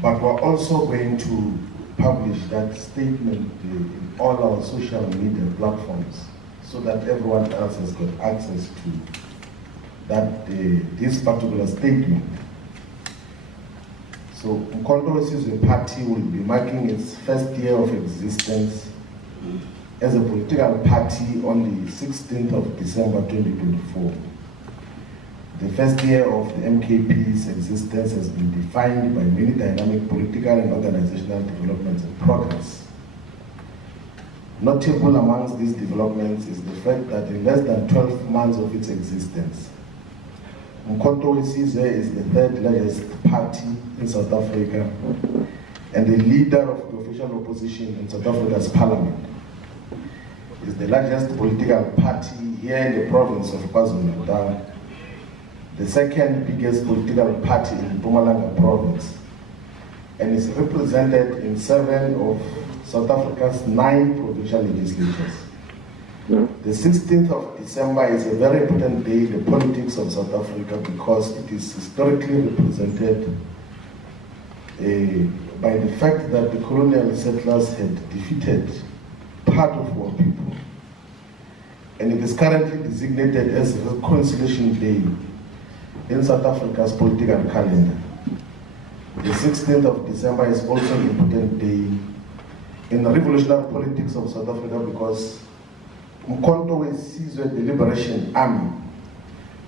but we're also going to publish that statement in all our social media platforms so that everyone else has got access to that this particular statement. So Umkhonto Wesizwe Party will be marking its first year of existence as a political party on the 16th of December 2024. The first year of the MKP's existence has been defined by many dynamic political and organizational developments and progress. Notable amongst these developments is the fact that in less than 12 months of its existence, Umkhonto Wesizwe is the third largest party in South Africa and the leader of the official opposition in South Africa's parliament. It is the largest political party here in the province of KwaZulu-Natal, the second biggest political party in Mpumalanga province, and is represented in 7 of South Africa's 9 provincial legislatures. The 16th of December is a very important day in the politics of South Africa because it is historically represented by the fact that the colonial settlers had defeated part of our people. And it is currently designated as a reconciliation day in South Africa's political calendar. The 16th of December is also an important day in the revolutionary politics of South Africa because Umkhonto Wesizwe, the Liberation Army,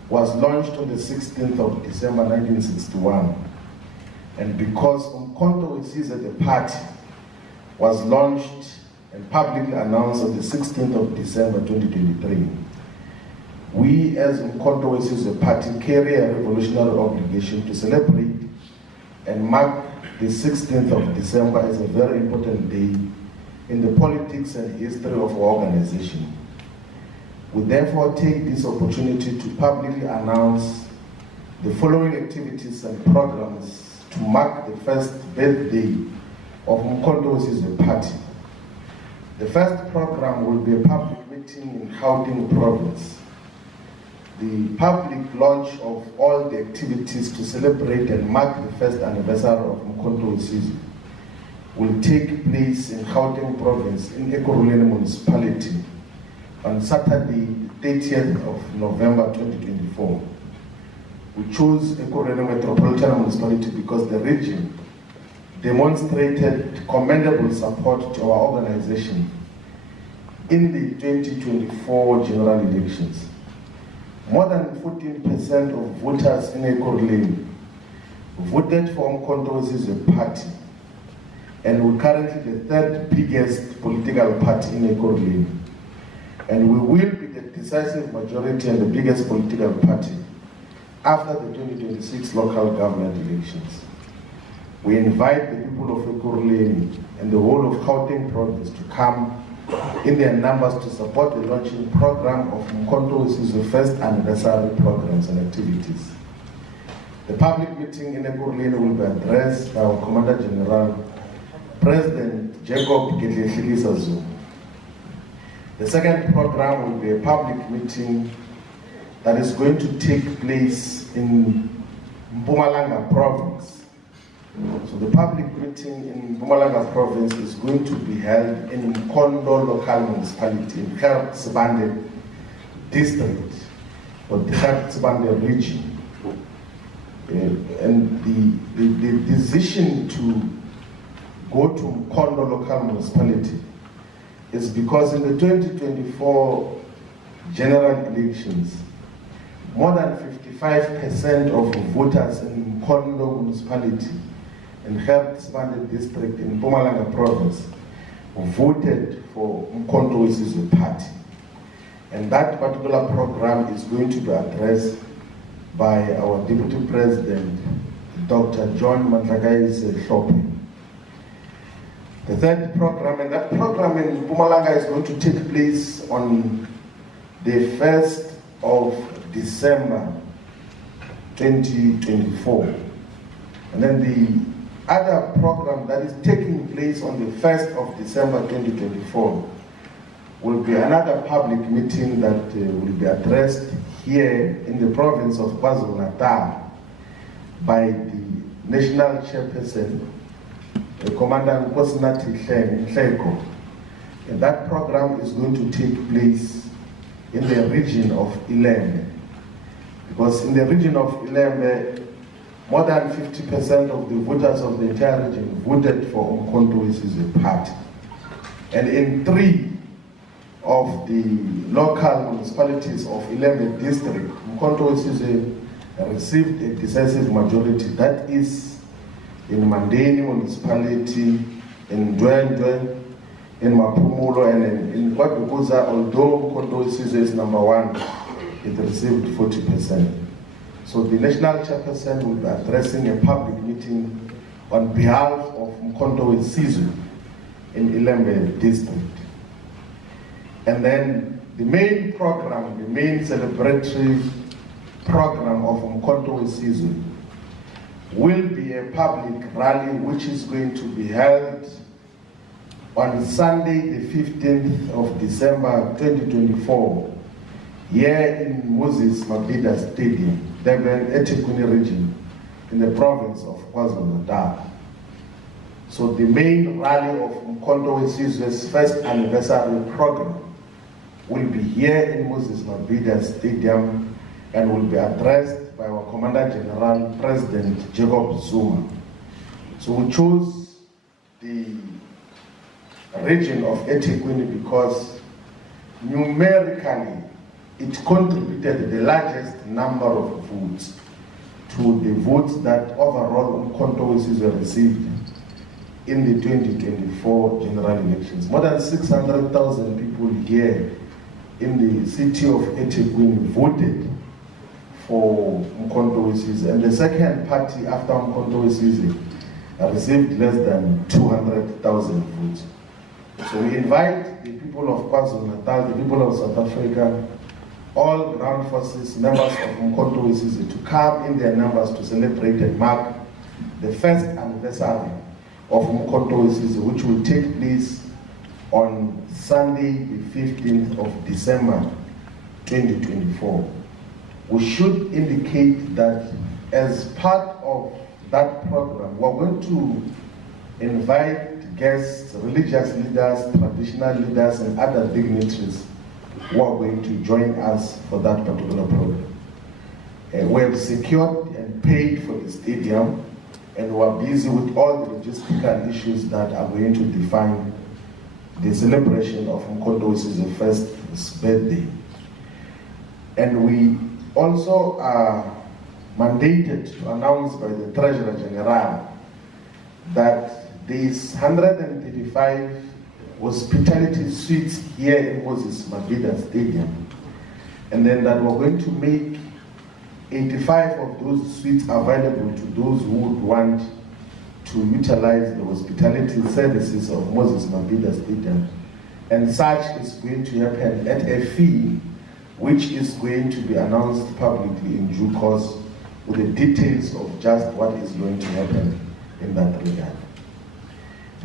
was launched on the 16th of December 1961. And because Umkhonto Wesizwe, the party, was launched and publicly announced on the 16th of December 2023, we as Umkhonto Wesizwe Party carry a revolutionary obligation to celebrate and mark the 16th of December as a very important day in the politics and history of our organization. We therefore take this opportunity to publicly announce the following activities and programs to mark the first birthday of Umkhonto Wesizwe Party. The first program will be a public meeting in Gauteng province. The public launch of all the activities to celebrate and mark the first anniversary of Umkhonto Wesizwe will take place in Gauteng province in Ekurhuleni municipality on Saturday, 30th of November 2024. We chose Ekurhuleni Metropolitan Municipality because the region demonstrated commendable support to our organization in the 2024 general elections. More than 14% of voters in Ekurhuleni voted for Umkhonto Wesizwe Party, and we're currently the third biggest political party in Ekurhuleni. And we will be the decisive majority and the biggest political party after the 2026 local government elections. We invite the people of Ekurhuleni and the whole of Gauteng province to come in their numbers to support the launching program of Umkhonto Wesizwe first anniversary programs and activities. The public meeting in Ekurhuleni will be addressed by our Commander General, President Jacob Gedlehlekisa Zuma. The second program will be a public meeting that is going to take place in Mpumalanga province. So the public meeting in Mpumalanga province is going to be held in Mkondo local municipality in Sibande district or the Sibande region. And the decision to go to Mkondo local municipality is because in the 2024 general elections, more than 55% of voters in Mkondo municipality in Sibande district in Mpumalanga province voted for Umkhonto Wesizwe Party. And that particular program is going to be addressed by our Deputy President, Dr. John Manhlakaise-Hlophe. The third program, and that program in Mpumalanga is going to take place on the 1st of December 2024. And then the other program that is taking place on the 1st of December 2024 will be another public meeting that will be addressed here in the province of KwaZulu-Natal by the national chairperson, Commander Nkosinathi Nhleko. And that program is going to take place in the region of Ilembe. Because in the region of Ilembe, more than 50% of the voters of the entire region voted for Umkhonto weSizwe party. And in 3 of the local municipalities of Ilembe district, Umkhonto weSizwe received a decisive majority. That is in Mandeni municipality, in Ndwendwe, in Mapumulo, and in Kwadukuza. Although Umkhonto weSizwe is number 1, it received 40%. So the national chairperson will be addressing a public meeting on behalf of Umkhonto weSizwe in Ilembe district. And then the main program, the main celebratory program of Umkhonto weSizwe will be a public rally which is going to be held on Sunday, the 15th of December 2024, here in Moses Mabhida Stadium, Durban, eThekwini region, in the province of KwaZulu-Natal. So the main rally of Umkhonto weSizwe's first anniversary program will be here in Moses Mabhida Stadium and will be addressed by our Commander General, President Jacob Zuma. So we chose the region of eThekwini because numerically it contributed the largest number of votes to the votes that overall Umkhonto weSizwe received in the 2024 general elections. More than 600,000 people here in the city of eThekwini voted for Umkhonto weSizwe, and the second party after Umkhonto weSizwe received less than 200,000 votes. So we invite the people of KwaZulu-Natal, the people of South Africa, all ground forces, members of Umkhonto weSizwe to come in their numbers to celebrate and mark the first anniversary of Umkhonto weSizwe, which will take place on Sunday, the 15th of December 2024. We should indicate that as part of that program, we're going to invite guests, religious leaders, traditional leaders, and other dignitaries who are going to join us for that particular program. We have secured and paid for the stadium, and we are busy with all the logistical issues that are going to define the celebration of Umkhonto weSizwe's first birthday. And we also are mandated to announce by the Treasurer General that these 135 hospitality suites here in Moses Mabhida Stadium, and then that we're going to make 85 of those suites available to those who would want to utilize the hospitality services of Moses Mabhida Stadium. And such is going to happen at a fee which is going to be announced publicly in due course with the details of just what is going to happen in that regard.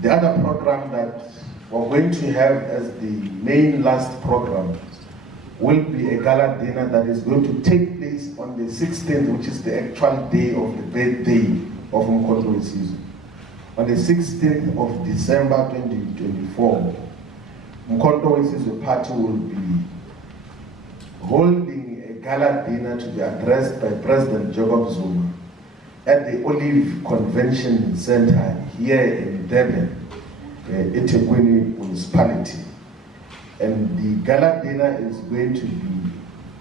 The other program that we're going to have as the main last program will be a gala dinner that is going to take place on the 16th, which is the actual day of the birthday of Umkhonto weSizwe. On the 16th of December 2024, Umkhonto weSizwe Party will be holding a gala dinner to be addressed by President Jacob Zuma at the Olive Convention Center here in Durban, eThekwini municipality. And the gala dinner is going to be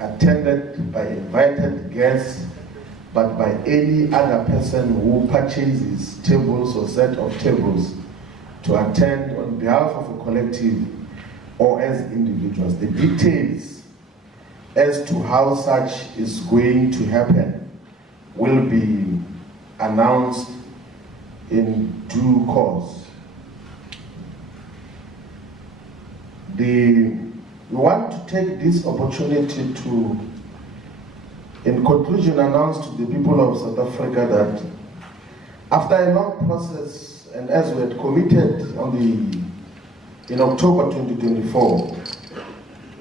attended by invited guests, but by any other person who purchases tables or set of tables to attend on behalf of a collective or as individuals. The details as to how such is going to happen will be announced in due course. We want to take this opportunity to, in conclusion, announce to the people of South Africa that after a long process, and as we had committed in October 2024,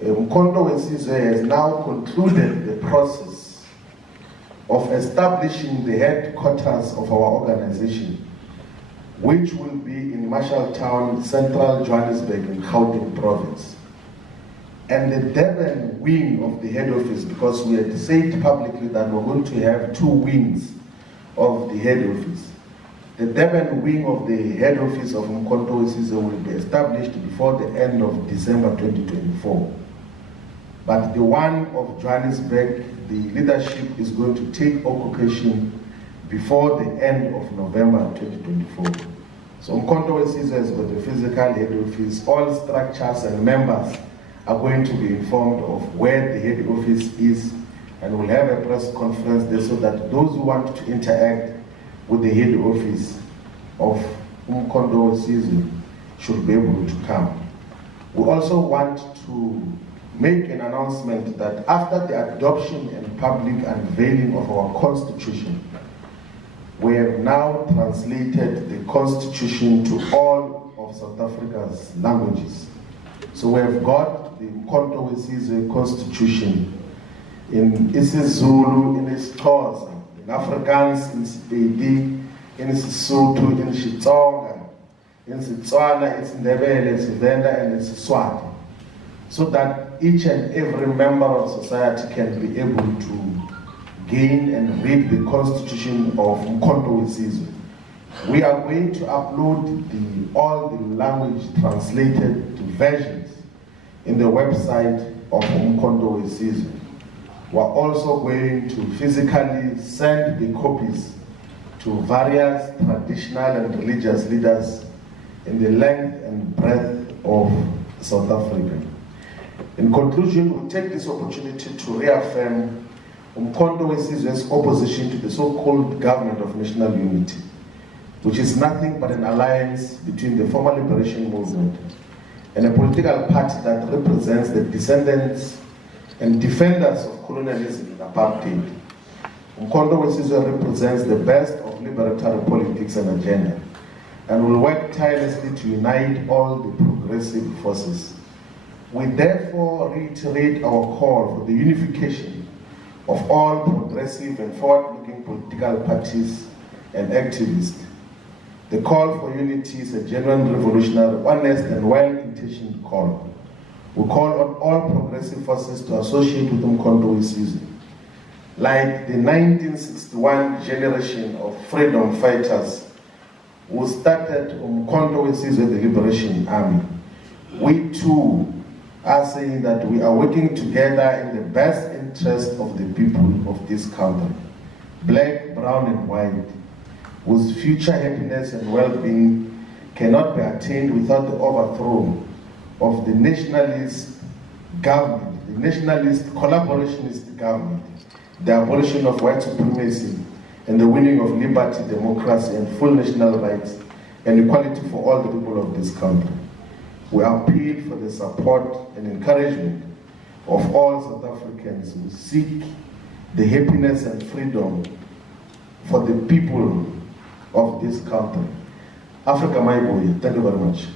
Umkhonto weSizwe has now concluded the process of establishing the headquarters of our organization, which will be in Marshalltown, Central Johannesburg in Gauteng province. And the Durban wing of the head office, because we had said publicly that we're going to have 2 wings of the head office. The Durban wing of the head office of Umkhonto we Sizwe will be established before the end of December 2024. But the one of Johannesburg, the leadership is going to take occupancy before the end of November 2024. So Umkhonto we Sizwe has got a physical head office. All structures and members are going to be informed of where the head office is, and we'll have a press conference there so that those who want to interact with the head office of Umkhonto we Sizwe should be able to come. We also want to make an announcement that after the adoption and public unveiling of our Constitution, we have now translated the Constitution to all of South Africa's languages. So we have got the Umkhonto we Sizwe Constitution in isiZulu, in isiXhosa, in Afrikaans, in Sepedi, in Sesotho, in Xitsonga, in Setswana, in Ndebele, in Sevenda, and in Siswati, so that each and every member of society can be able to gain and read the Constitution of Umkhonto we Sizwe. We are going to upload all the language translated versions in the website of Umkhonto we Sizwe. We're also going to physically send the copies to various traditional and religious leaders in the length and breadth of South Africa. In conclusion, we take this opportunity to reaffirm Umkhonto we Sizwe's opposition to the so-called government of national unity, which is nothing but an alliance between the former liberation movement and a political party that represents the descendants and defenders of colonialism and apartheid. Umkhonto we Sizwe represents the best of libertarian politics and agenda, and will work tirelessly to unite all the progressive forces. We therefore reiterate our call for the unification of all progressive and forward-looking political parties and activists. The call for unity is a genuine, revolutionary, honest, and well-intentioned call. We call on all progressive forces to associate with Umkhonto we Sizwe. Like the 1961 generation of freedom fighters who started Umkhonto we Sizwe, the Liberation Army, we too are saying that we are working together in the best interest of the people of this country, black, brown, and white, whose future happiness and well-being cannot be attained without the overthrow of the nationalist government, the nationalist collaborationist government, the abolition of white supremacy, and the winning of liberty, democracy, and full national rights and equality for all the people of this country. We appeal for the support and encouragement of all South Africans who seek the happiness and freedom for the people of this country. Africa, my boy, thank you very much.